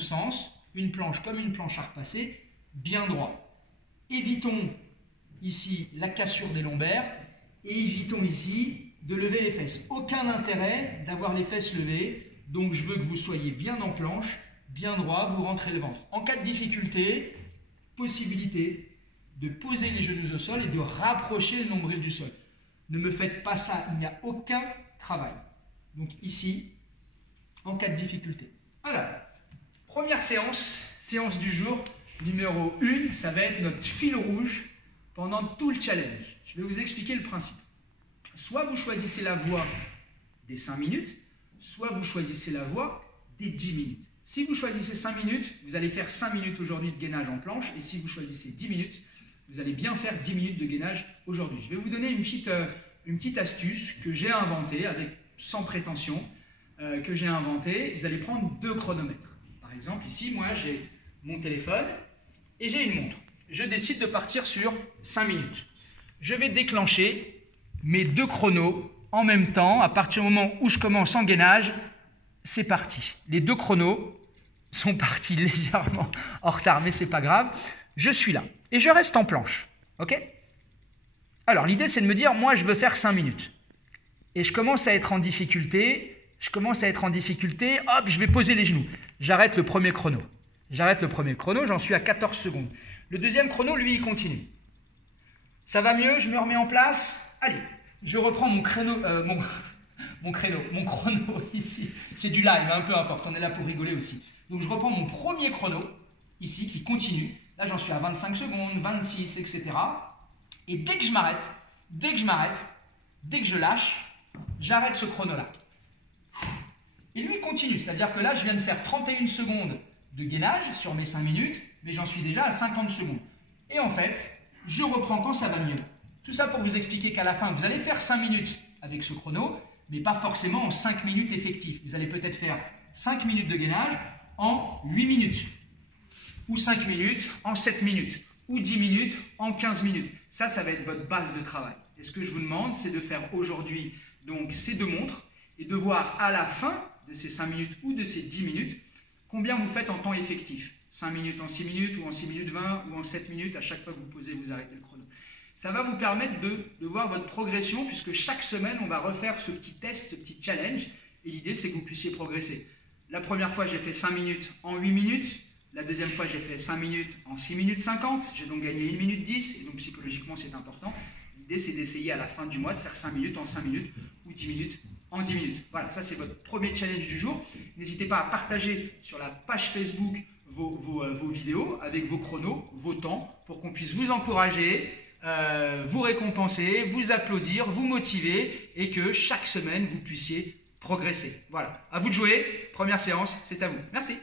son sens, une planche comme une planche à repasser, bien droit. Évitons ici la cassure des lombaires et évitons ici de lever les fesses. Aucun intérêt d'avoir les fesses levées, donc je veux que vous soyez bien en planche, bien droit, vous rentrez le ventre. En cas de difficulté, possibilité de poser les genoux au sol et de rapprocher le nombril du sol. Ne me faites pas ça, il n'y a aucun travail. Donc ici, en cas de difficulté. Alors, première séance, séance du jour, numéro 1, ça va être notre fil rouge pendant tout le challenge. Je vais vous expliquer le principe. Soit vous choisissez la voie des 5 minutes, soit vous choisissez la voie des 10 minutes. Si vous choisissez 5 minutes, vous allez faire 5 minutes aujourd'hui de gainage en planche, et si vous choisissez 10 minutes, vous allez bien faire 10 minutes de gainage aujourd'hui. Je vais vous donner une petite astuce que j'ai inventée, sans prétention, que j'ai inventée. Vous allez prendre 2 chronomètres. Par exemple, ici, moi, j'ai mon téléphone et j'ai une montre. Je décide de partir sur 5 minutes. Je vais déclencher mes 2 chronos en même temps. À partir du moment où je commence en gainage, c'est parti. Les 2 chronos sont partis légèrement en retard, mais ce n'est pas grave. Je suis là et je reste en planche. Ok? Alors, l'idée, c'est de me dire, moi, je veux faire 5 minutes. Et je commence à être en difficulté. Hop, je vais poser les genoux. J'arrête le premier chrono. J'en suis à 14 secondes. Le deuxième chrono, lui, il continue. Ça va mieux, je me remets en place. Allez, je reprends mon chrono ici. C'est du live, hein, peu importe, on est là pour rigoler aussi. Donc, je reprends mon premier chrono, ici, qui continue. Là, j'en suis à 25 secondes, 26, etc. Et dès que je m'arrête, dès que je lâche, j'arrête ce chrono-là. Et lui, il continue. C'est-à-dire que là, je viens de faire 31 secondes de gainage sur mes 5 minutes, mais j'en suis déjà à 50 secondes. Et en fait, je reprends quand ça va mieux. Tout ça pour vous expliquer qu'à la fin, vous allez faire 5 minutes avec ce chrono, mais pas forcément en 5 minutes effectives. Vous allez peut-être faire 5 minutes de gainage en 8 minutes, ou 5 minutes en 7 minutes, ou 10 minutes en 15 minutes. Ça va être votre base de travail. Et ce que je vous demande, c'est de faire aujourd'hui donc ces 2 montres et de voir à la fin de ces 5 minutes ou de ces 10 minutes combien vous faites en temps effectif. 5 minutes en 6 minutes, ou en 6 minutes 20, ou en 7 minutes. À chaque fois que vous posez, vous arrêtez le chrono. Ça va vous permettre de voir votre progression, puisque chaque semaine, on va refaire ce petit test, ce petit challenge. Et l'idée, c'est que vous puissiez progresser. La première fois, j'ai fait 5 minutes en 8 minutes. La deuxième fois, j'ai fait 5 minutes en 6 minutes 50. J'ai donc gagné 1 minute 10. Et donc, psychologiquement, c'est important. L'idée, c'est d'essayer à la fin du mois de faire 5 minutes en 5 minutes ou 10 minutes en 10 minutes. Voilà, ça, c'est votre premier challenge du jour. N'hésitez pas à partager sur la page Facebook vos vidéos avec vos chronos, vos temps, pour qu'on puisse vous encourager, vous récompenser, vous applaudir, vous motiver et que chaque semaine, vous puissiez progresser. Voilà, à vous de jouer. Première séance, c'est à vous. Merci.